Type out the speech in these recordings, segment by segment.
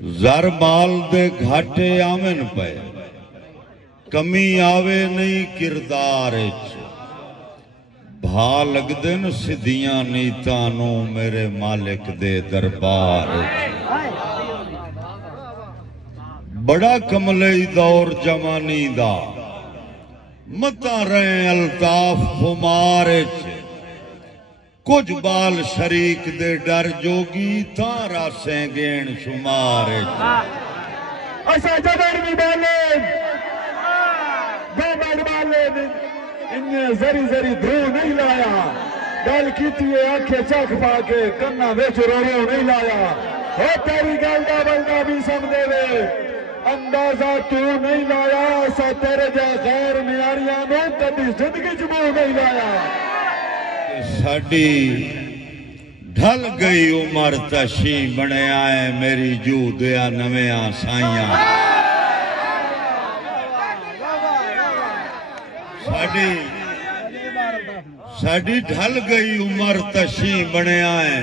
زر مال دے گھاٹے آمن پے کمی آوے نہیں کردار اچ بھا لگ دن سدیاں نیتانوں میرے مالک دے دربار اچ بڑا کملئی دور جوانی دا متا رہے الطاف خمار اچ کچھ بال شریک دے ڈر جوگی تارا سینگین شمار ایسا جدر بھی بالے دو بڑ بالے انہیں زری زری دھو نہیں لایا گل کیتی ہے آنکھیں چاک پا کے کنہ ویچ رو نہیں لایا ہو تیری گل دا بلدہ بھی سمجھے وے اندازہ تو نہیں لایا ایسا تیرے جا غیر میاریاں میں کبھی زندگی جمعہ نہیں لایا ساڑی ڈھل گئی عمر تشی بنے آئے میری جو دیا نویاں سائیاں ساڑی ڈھل گئی عمر تشی بنے آئے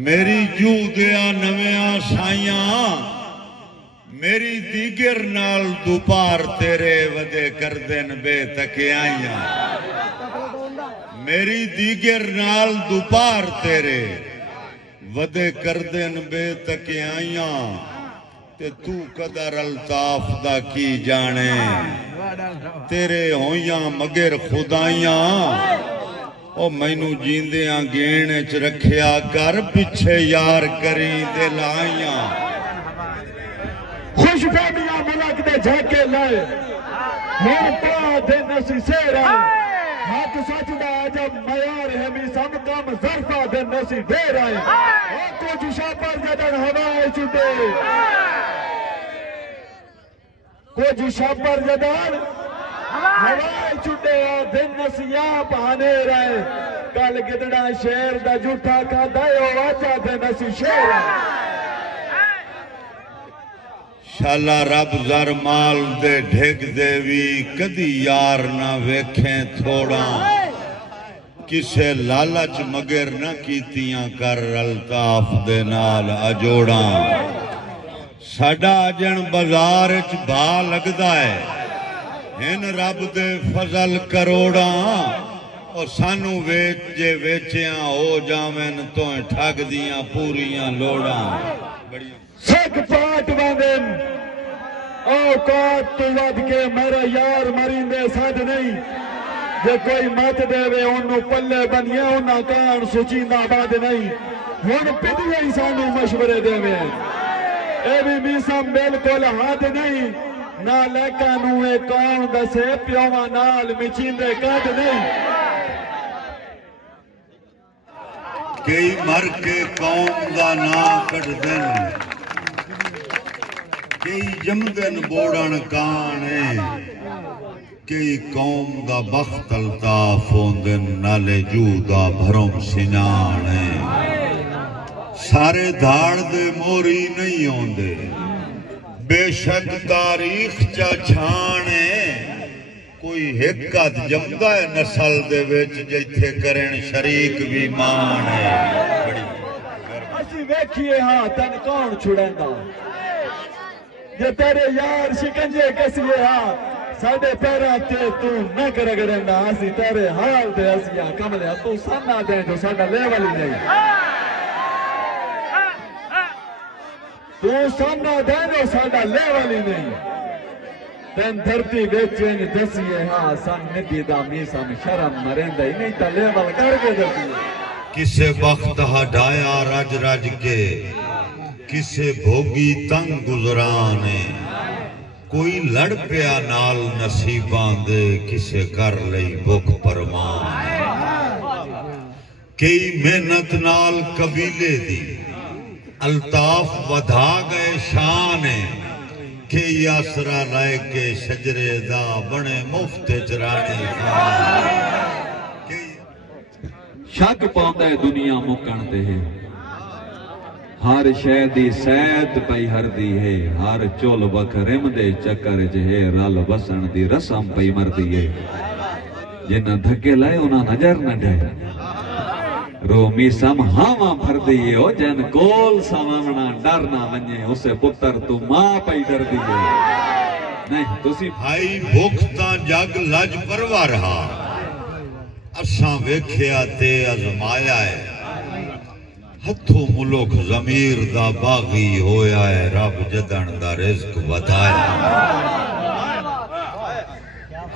میری جو دیا نویاں سائیاں میری دیگر نال دوپار تیرے ودے کردن بے تکے آئیاں میری دیگر نال دوپار تیرے ودے کردن بے تکے آئیاں تے تو قدر الطاف دا کی جانے تیرے ہویاں مگر خدایاں او مینو جیندیاں گینے چ رکھیا کر پچھے یار کری دل آئیاں خوش فہمیاں ملک دے جھاکے لائے ہون پا دے نسی سیر آئے ہاتھ سچ دا جب میار ہمی سم کم ظرفہ دے نسی دیر آئے او کچھ شاپر جدن ہوائے چھتے کچھ شاپر جدن ہوائے چھتے دن نسیاں پانے رہے کل گدڑا شیر دا جھوٹا کا دائیو واچا دے نسی شیر آئے شالا رب زر مال دے ڈھگ دے وی کدی یار نہ ویکھیں تھوڑا کسے لالچ مگر نہ کیتیاں کر الطاف دے نال اجوڑا ساڈا اجن بازار اچ بھا لگدا ہے ہن رب دے فضل کروڑا او سانو ویچ جے ویچیاں ہو جاویں تو ٹھگ دیاں پوریاں لوڑاں سکھ پاٹ باندن اوقات تو ود کے میرا یار مرندے ساتھ نہیں جے کوئی مت دے وے انہوں پلے بنیا انہاں کان سچیندہ باد نہیں ہون پدیے ہی سانو مشورے دے وے اے بھی میسم بالکل ہاتھ نہیں نہ لیکانو اے کان دسے پیوہ نال مچیندے کات نہیں کئی مر کے قوم دا نام کٹ دن کئی جمدن بوڑن کانے کئی قوم دا بخت الطاف ہوندن نالے جودا بھرم سنانے سارے دھاڑ دے موری نہیں ہوندے بے شک تاریخ چا چھانے کوئی حکت جمدہ ہے نسل دے ویچ جیتھے کرن شریک بھی مانے اسی ویکھئے ہاں تن کون چھڑیں دا یہ تیرے یار شکنجے کسیے ہاں ساڑھے پیرا تے تو نہ کرگریں دا اسی تیرے حال دے اسیاں کملے تو سننا دیں جو ساڑھا لیول ہی نہیں تو سننا دیں جو ساڑھا لیول ہی نہیں تین دھرتی بیچیں دسیے ہاں سن ندی دا میسم شرم مرندہ ہی نہیں تا لیول کر کے دسیے کسے بخت ہڈایا رج رج کے کسے بھوگی تنگ گزرانے کوئی لڑ پیا نال نصیباں دے کسے کر لئی بھوک پرمان کئی محنت نال قبیلے دی الطاف ودھا گئے شانے کئی آسرا لائے کے شجرے دا بنے مفت چرانی شک پاؤں ہے دنیا مکن دے ہر شے دی سیت پئی ہر دی ہے ہر چول وکرم دے چکر جہے رل بسن دی رسم پئی مر دی ہے جنہ دھکے لائے انہاں نظر نہ ڈھے رومی سم ہاواں بھر دیئے ہو جن کول سامنا ڈرنا ونجے اسے پتر تو ماں پہ ڈر دیئے نہیں تو سی بھائی بھوکتا جگ لج پروا رہا اساں ویکھیا تے ازمایا ہے ہتھوں ملک ضمیر دا باغی ہویا ہے رب جدن دا رزق ودایا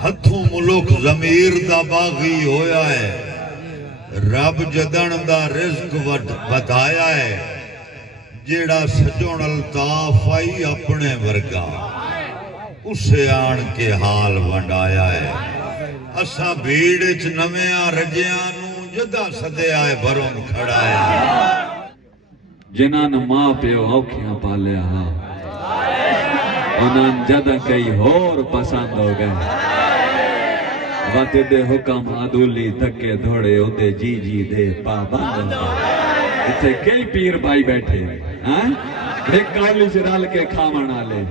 ہتھوں ملک ضمیر دا باغی ہویا ہے رب جدن دا رزق ودایا ہے جیڑا سجون الطاف آئی اپنے ورگا اسے آن کے حال ونڈایا ہے اساں بھیڑ نویاں رجیاں نو جدا سدے آئے بھرون کھڑایا جنان ماں پیو اوکھیاں پالیا ہاں انہاں جدہ کئی ہور پسند ہو گئے واتے دے حکم عدولی دھکے دھوڑے ہوتے جی جی دے پابند ہو گئے اتھے کئی پیر بھائی بیٹھے ایک کالج رال کے کھامنا لے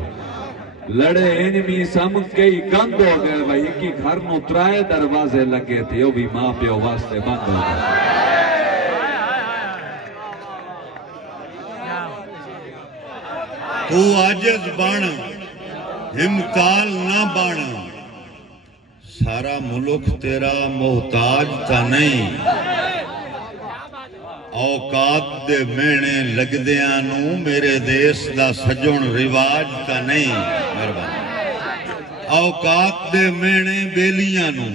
لڑے انمی سم کئی گند ہو گئے بھائی کی گھر نو ترائے دروازے لگے تھے وہ بھی ماں پیو واسطے بند ہو گئے تو عاجز بان ہمتال نہ بان سارا ملک تیرا محتاج تا نہیں اوقات دے مینے لگ دیانو میرے دیس دا سجن رواج تا نہیں اوقات دے مینے بیلیانو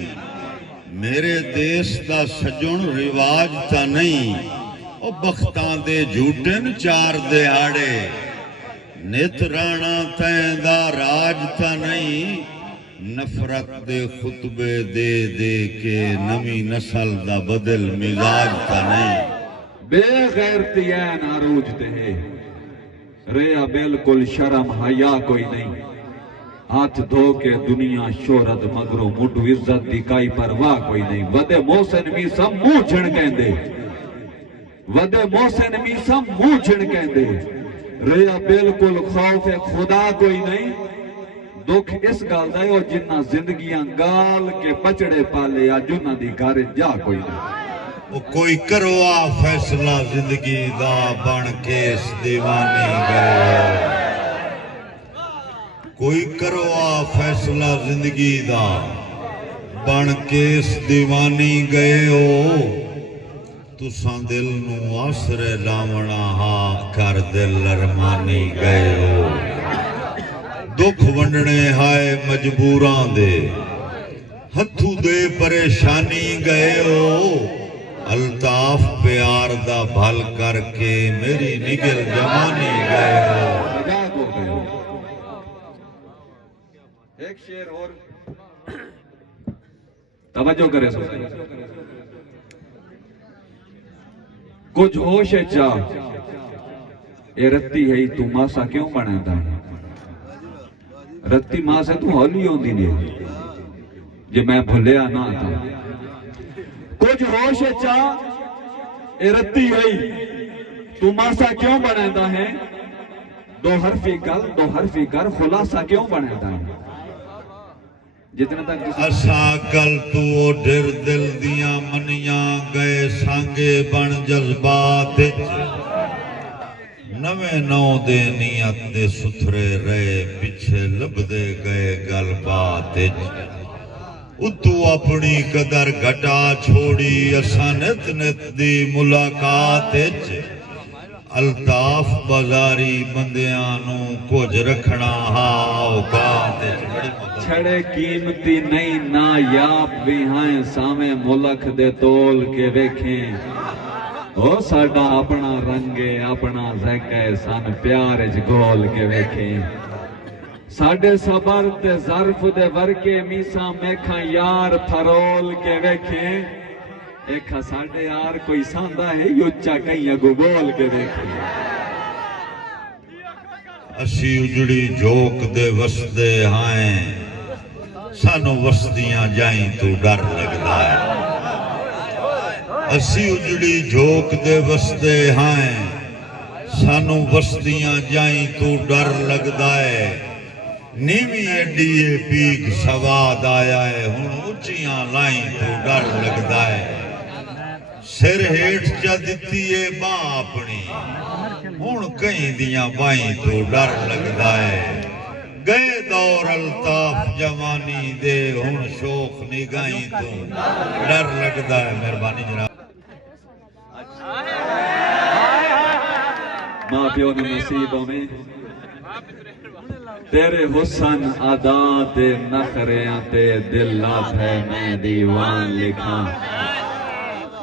میرے دیس دا سجن رواج تا نہیں او بختان دے جھوٹن چار دہاڑے نت رانا تین دا راج تا نہیں نفرت دے خطبے دے دے کے نمی نسل دا بدل مزاج تا نہیں بے غیرتی این عروج دے ریا بالکل شرم حیا کوئی نہیں ہاتھ دھو کے دنیا شہرت مگرو مڈو عزت دی کائی پرواہ کوئی نہیں ودے محسن میسم منہ چھڑ کہندے ودے محسن میسم منہ چھڑ کہندے ریا بالکل خوف خدا کوئی نہیں دکھ اس گال دائے اور جنہ زندگیاں گال کے بچڑے پالے یا جنہ دی گھر جا کوئی نہیں وہ کوئی کروا فیصلہ زندگی دا بن کے اس دیوانی گئے کوئی کروا فیصلہ زندگی دا بن کے اس دیوانی گئے ہو تساں دل نو آسر لاونا ہاں کر دل ارمانی گئے ہو دکھ ونڈنے ہائے مجبوراں دے ہتھو دے پریشانی گئے ہو الطاف پیار دا بھل کر کے میری نگل جمانی گئے ہو ایک شیر اور توجہ کرے سو کچھ ہوش چاہ اے رتی ہے تو ماسا کیوں بناتا ہے رتی ماں سے تو ہولی ہوں دی نہیں جو میں بھلیا نہ تھا کچھ ہوش چاہ اے رتی ہے تو ماسا کیوں بناتا ہے دو حرفی کر خلاصہ کیوں بناتا ہے جتنے تک اسا کل تو ڈر دل دیاں منیاں گئے سانگے بن جذبات نوے نو دے نیت دے ستھرے رہے پیچھے لب دے گئے گل بات اتو اپنی قدر گھٹا چھوڑی اسا نت نت دی ملاقات الطاف بازاری بندیانوں کچھ رکھنا اوقات چھڑے قیمتی نہیں نایاب بھی ہیں سامے ملک دے تول کے ویکھیں او ساڑا اپنا رنگے اپنا زیکے سان پیارج گول کے ویکھیں ساڑے صبر تے ظرف دے ورکے میسا میکھاں یار پھرول کے ویکھیں ایک ساڑے یار کوئی ساندہ ہے یوچا کہیں اگو بول کے دیکھیں اسی اجڑی جوک دے وسدے ہائیں سانو وسدیاں جائیں تو ڈر لگدا ہے اسی اجڑی جوک دے وسدے ہائیں سانو وسدیاں جائیں تو ڈر لگدا ہے نیوی ایڈیے پیک سواد آیا ہے ہن اچیاں لائیں تو ڈر لگدا ہے سر ہیٹ چا دیتی ہے باں اپنی ہون کہیں دیاں بائیں تو ڈر لگدا ہے گئے دور الطاف جوانی دے ہون شوق نگاہیں تو ڈر لگدا ہے مہربانی جناب ماں پیو نے نصیبوں میں تیرے حسن ادا تے نخریاں تے دل لاف ہے میں دیوان لکھاں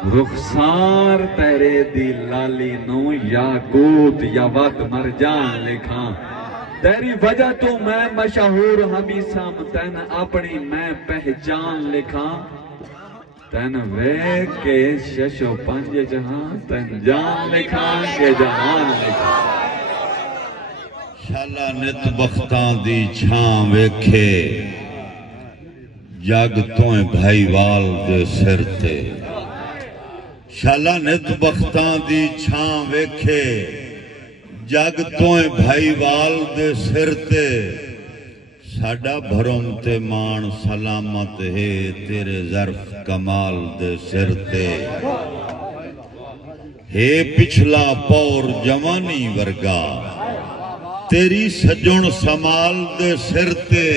رخسار تیرے دی لالی نو یاقوت یا وقت مرجان لکھاں تیری وجہ تو میں مشہور ہمیشہ تین اپنی میں پہچان لکھاں تین وے کے ششو پنج جہاں تین جان لکھاں کے جہان لکھاں شالا نت بختان دی چھاں ویکھے جگ تویں بھائی وال دے سر تے شالا نت بختان دی چھاں ویکھے جگ تویں بھائی وال دے سر تے ساڈا بھرم تے مان سلامت ہے تیرے ظرف کمال دے سر تے ہے پچھلا پور جوانی ورگا تیری سجن سمال دے سر تے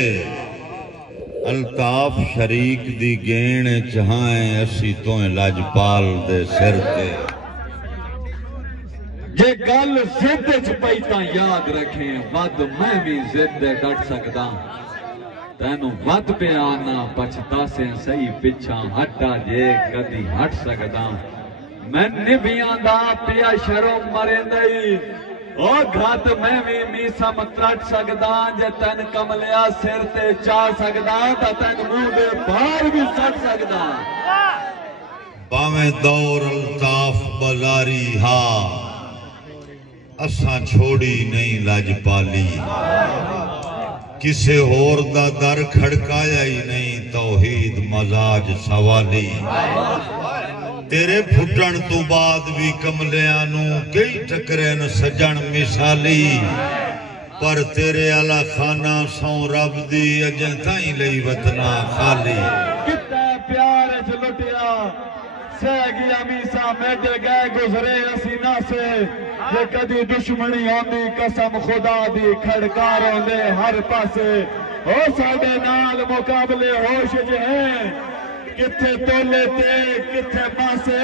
الطاف شریک دی گین چہائیں اسی تویں لاجپال دے سر تے یہ گل زد چپیتا یاد رکھیں ود میں بھی زد ڈٹ سکتا تینوں ود پہ آنا پچھتا سے صحیح پچھا ہٹا جے کدی ہٹ سکتا میں نبیاں دا پیا شرم مرے دئی او گھات میں بھی میسا مترٹ سکتا جے تین کملیا سر تے چاہ سکتا تا تین منہ دے بھار بھی سٹ سکتا باویں دور الطاف بازاری ہاں اساں چھوڑی نہیں لاجپالی کسے ہور دا در کھڑکایا ہی نہیں توحید مزاج سوالی تیرے پھٹن تو بعد بھی کملیانو کئی ٹکرین سجن مثالی پر تیرے علا خانہ سو رب دی اجن تائیں لئی وطنہ خالی کتنا پیار ہے لٹیا سہ گیا میسا میٹے گئے گزرے اسینا سے یہ کدی دشمنی ہوندی قسم خدا دی کھڑکار ہوندے ہر پاسے او ساڑے نال مقابلے ہوش جہیں کتھے تولے تے کتھے پاسے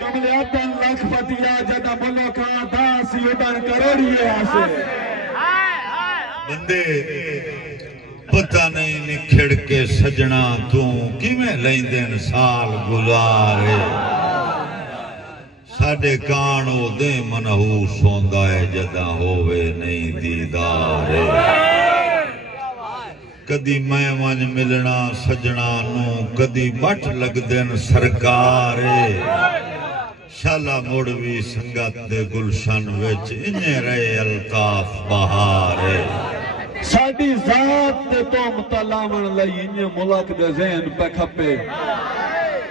کملے تن لکھ فتیا جدہ ملکاں داسی ادن کروڑیے آسے بندے پتہ نہیں نکھڑ کے سجنا توں کیویں لیندن سال گزارے ساڈے کانو دے منحوس ہوندا ہے جدہ ہووے نہیں دیدارے کدی میں ونج ملنا سجنا نو کدی بٹ لگ دن سرکارے شالا موڑوی سنگت دے گلشن وچ انہیں رہے الطاف بہارے ساڑی ذات تے تو مطلعون لئی انہیں ملک دے ذہن پہ کھپے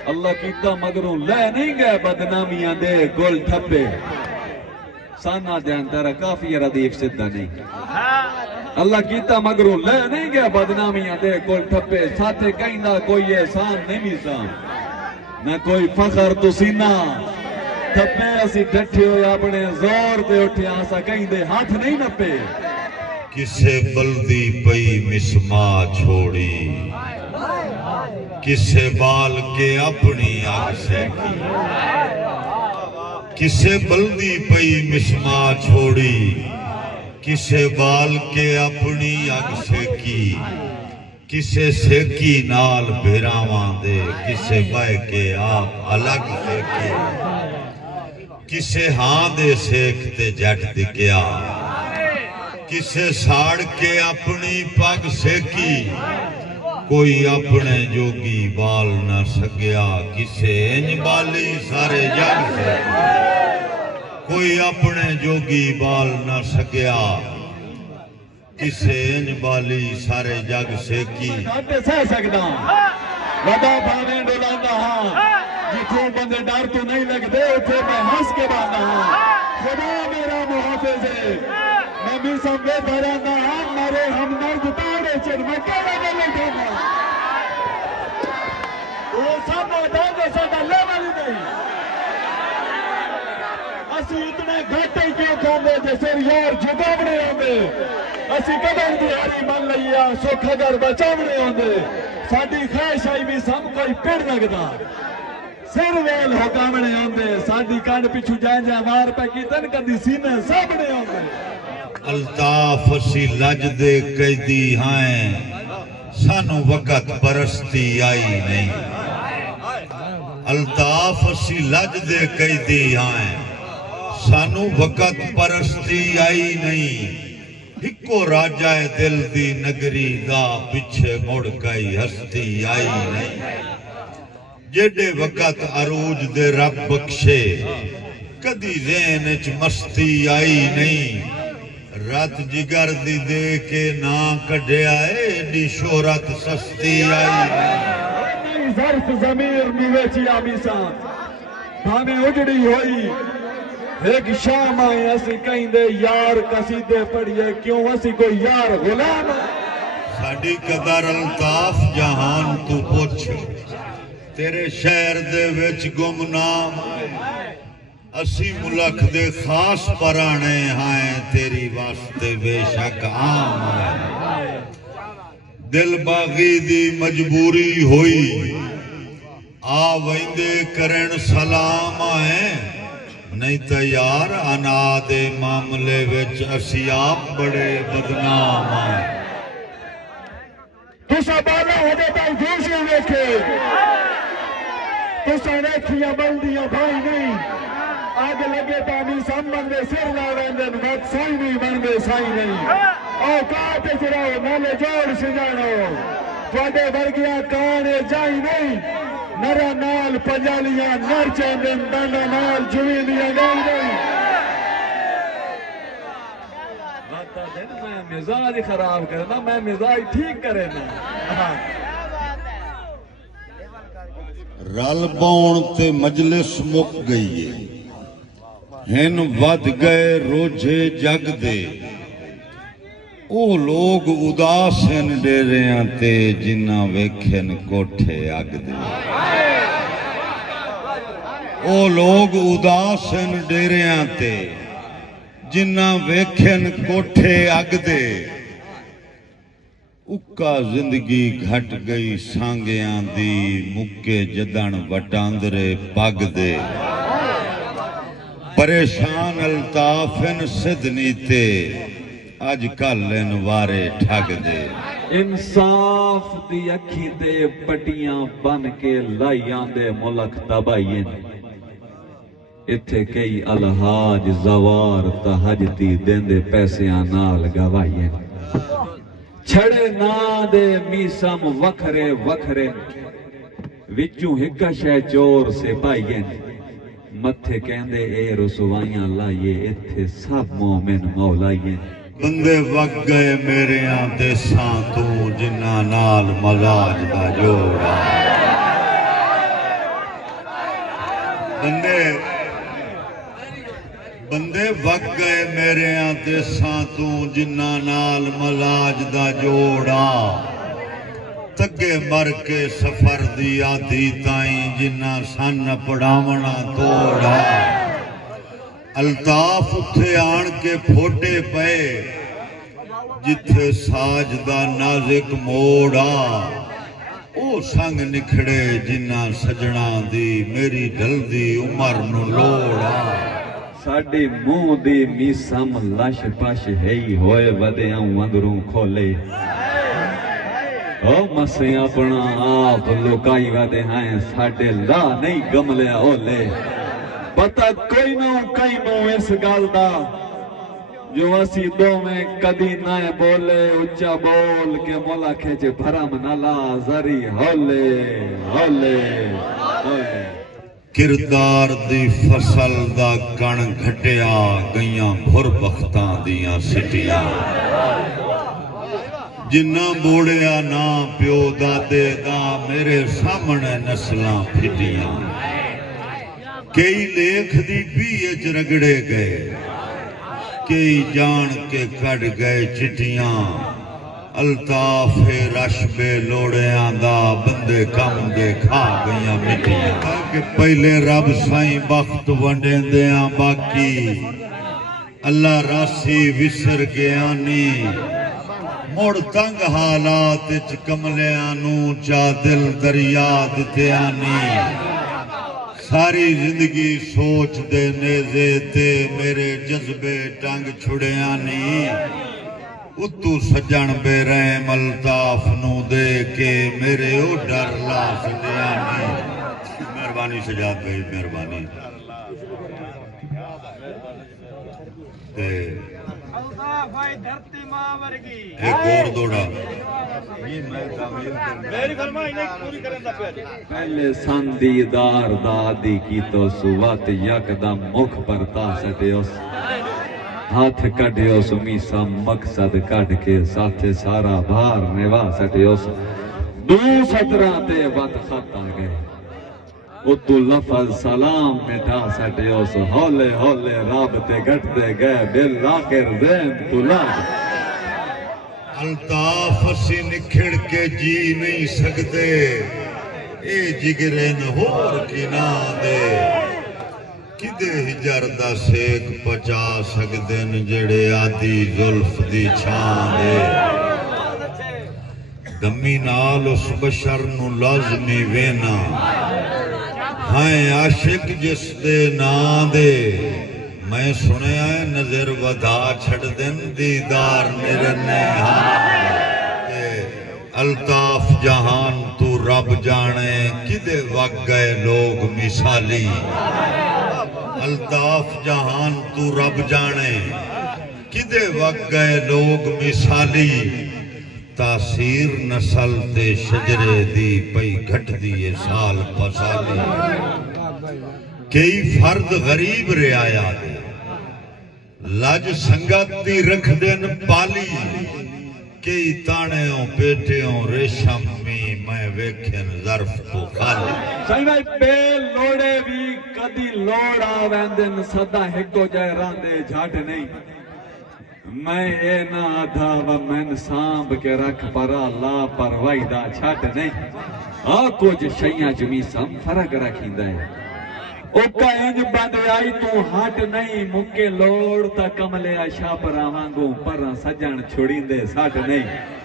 اللہ کیتا مگروں لے نہیں گئے بدنامیاں دے گل ٹھپے سانا دے انتر کافی ردیف سدھا نہیں اللہ کیتا مگروں لے نہیں گئے بدنامیاں دے گل ٹھپے ساتھے کہیں نہ کوئی احسان نہیں میسا نہ کوئی فخر تو سینہ ٹھپے اسی ڈٹھے ہوئے اپنے زور دے اٹھے آسا کہیں دے ہاتھ نہیں نپے کسے بلدی پئی مسما چھوڑی کسے بال کے اپنی آگ سے کی کسے بلدی پئی مسما چھوڑی کسے بال کے اپنی آگ سے کی کسے سیکی نال بھیراواں دے کسے بائے کے آپ الگ سے کی کسے ہاں دے سیکھتے جٹ دکیا کسے ساڑ کے اپنی پگ سیکی کوئی اپنے جوگی بال نہ سگیا کسے انج بالی سارے جگ سے کوئی اپنے جوگی بال نہ سگیا کسے انج بالی سارے جگ سے کی آتے سہ سکتا وڈا بھانے ڈولانا ہاں جتوں بندے ڈر تو نہیں لگ دے تھے میں ہنس کے بانا ہاں خدا میرا محافظ ہے میں بھی سمجھے دھرانا ہاں میرے ہم نرد تاڑے چل میں کہنے گلے دینا وہ سب آدھا دے ساڑھا لے والی نہیں اسی اتنے گھٹ ہی کیوں کھاندے جیسے یار جگاونے ہوندے اسی قدر دیاری من لئیا سکھ اگر بچاونے ہوندے ساڈی خواہش آئی بھی سم کوئی پڑ لگدا سر ویل حکامنے ہوندے ساڈی کانڈ پیچھو جائیں جائیں وار پہ کیتن کدی سینے سامنے ہوندے الطاف اسی لج دے قیدی ہائیں سانو وقت پرستی آئی نہیں الطاف اسی لج دے قیدی ہائیں سانو وقت پرستی آئی نہیں ہکو راجہ دل دی نگری دا پچھے مڑ کئی ہستی آئی نہیں جیڑے وقت عروج دے رب بخشے کدی ذہن اچ مستی آئی نہیں رات جگر دی دے کے نا کڈے آئے دی شہرت سستی آئی نہیں ظرف ضمیر نیویچی آمیسان بھانے اجڑی ہوئی ایک شام آئے اسی کہیں دے یار قصیدے پڑھئے کیوں اسی کوئی یار غلام ساڑی قدر الطاف جہان تو پوچھ تیرے شہر دے وچ گمنام اسی ملک دے خاص پرانے ہائیں تیری واسطے بے شک عام آئے دل باغی دی مجبوری ہوئی آوائندے کرن سلام آئے نہیں تو یار انا دے معاملے وچ اسی آپ بڑے بدنام آئے تسا بالا ہو دے تائی جوشی دیکھے تسا ریکھیاں بلدیاں بھائی نہیں آگ لگے تامی سم بندے سر لاویندن وقت سائی نہیں بندے سائی نہیں اوقات چراؤ نالے جوڑ سجانو تھوڑے برگیاں کانے جائی نہیں نرا نال پجالیاں نر چاندن ڈانڈا نال جوینیاں گائی نہیں باتا دن میں مزاج خراب کرنا میں مزاج ٹھیک کرنا رل باؤن تے مجلس مک گئی ہے ہن ود گئے روجے جگ دے او لوگ اداسن ڈیریاں تے جنہ ویکھن کوٹھے اگ دے او لوگ اداسن ڈیریاں تے جنہ ویکھن کوٹھے اگ دے اکا زندگی گھٹ گئی سانگیاں دی مکے جدن وٹاندرے پگ دے پریشان الطافن سدنی تے اج کلن وارے ٹھگ دے انصاف دی اکھی تے پٹیاں بن کے لائیاں دے ملک تبائین اتھے کئی الہاج زوار تحجتی دین دے پیسیاں نال گوائین چھڑے نا دے میسم وکھرے وکھرے وچوں ہکا شے چور سے پائین متھے کہندے اے رسوائیاں لائیے اتھے سب مومن مولائیے بندے وق گئے میرے آنتے سانتو جنہ نال مزاج دا جوڑا بندے وق گئے میرے آنتے سانتو جنہ نال مزاج دا جوڑا تگے مر کے سفر دی آدھی تائیں جنہ سن پڑھاونا توڑا الطاف اتھے آن کے پھوٹے پے جتھے ساج دا نازک موڑا او سنگ نکھڑے جنہ سجنا دی میری ڈھل دی عمر نو لوڑا ساڑی منہ دی میسم لش پش ہے ہوئے ودیاں اندروں کھولے او مسیں اپنا آپ لوکائی ودے ہیں ساڑے لا نہیں گملے اولے پتہ کوئی نہ کئی مو اس گال دا جو اسی دو میں کدی نہ بولے اچھا بول کے مولا کھیچے بھرم نالا زری ہولے ہولے ہولے کردار دی فصل دا کن گھٹیا گئیاں بھر بختاں دیاں سٹیاں جنہ بوڑیا نا پیو دادے دا میرے سامنے نسلاں پھٹیاں کئی لیکھ دی بیج رگڑے گئے کئی جان کے کڑ گئے چٹیاں الطاف رش بے لوڑیاں دا بندے کم دے کھا گئیاں مٹیاں کہ پہلے رب سائیں بخت ونڈیں دیاں باقی اللہ راسی وسر گیا نی مڑ تنگ حالات اچ کملیاں نو چا دل دریا دتیاں نی ساری زندگی سوچ دے نیزے تے میرے جذبے ٹنگ چھڑیاں نی اتو سجن بے رحم الطاف نو دے کے میرے او ڈر لا سجیاں نی مہربانی سجاد بھائی مہربانی ایک اور دوڑا پہلے سندیدار دادی کی تو سوات یکدم مکھ پر تا سٹے اس ہاتھ کڑے اس میسا مقصد کڑ کے ساتھ سارا بھار نوا سٹے اس دو سترہ تے وقت خط آ گئے اتو لفظ سلام مٹا سٹے اس ہولے ہولے رابطے گھٹتے گئے بالآخر ذہن تو لاگ الطاف اسی نکھڑ کے جی نہیں سکتے اے جگرے نہور کی نا دے کدے ہجر دا سیک پچا سکدن جڑے آدھی ظلف دی چھان دے دمی نال اس بشر نو لازمی وینا ہائیں عاشق جس دے نا دے میں سنے آئے نظر ودا چھڑ دن دیدار میرے الطاف جہان تو رب جانے کدے وقت گئے لوگ مثالی الطاف جہان تو رب جانے کدے وقت گئے لوگ مثالی تاثیر نسل تے شجرے دی پئی گھٹ دیئے سال پسالی کئی فرد غریب رعایا دے لج سنگت دی رکھ دن پالی کئی تانےوں پیٹےوں ریشم میں ویکھن ظرف تو خالی سائی بھائی بے لوڑے بھی کدی لوڑا ویندن صدا ہکو جائے راندے جھاٹ نہیں میں اے نہ آدھا و میں سامب کے رکھ پرا لا پروائی دا چھٹ نہیں کچھ شیعہ جمی سم فرق رکھیں دے اوکا انج بند آئی تو ہٹ نہیں مکے لوڑ تا کملے آشا پر آوانگوں پر سجن چھوڑیں دے ساٹھ نہیں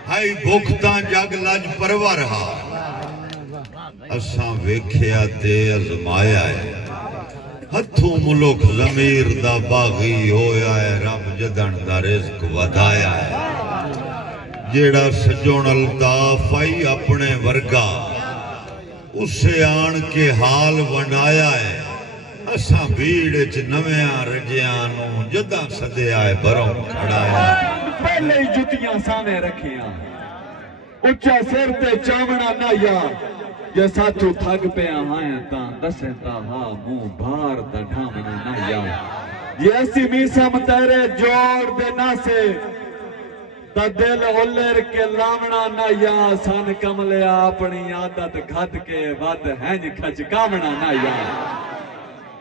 ہائی بھوکتاں جگ لج پرور ہا اساں ویکھیا تے ازمایا ہے ہتھوں ملک ضمیر دا باغی ہویا ہے رب جدن دا رزق ودایا ہے جیڑا سجون الطاف آئی اپنے ورگا اسے آن کے حال ونڈایا ہے اساں بھیڑ چ نویاں رجیاں جداں سدیا ہے بروں کھڑایا پہلے ہی جتیاں سامنے رکھیاں اچھا سر تے چاونا نہ یا جیسا تو تھگ پہ آئیں تاں دسیں تا ہاں منہ بھار تا ڈھامنا نہ یا یہ ایسی میسم تیرے جوڑ دے نہ سے تا دل اولر کے لامنا نہ یا سان کملے اپنی عادت گھت کے ود ہنج کھچ کامنا نہ یا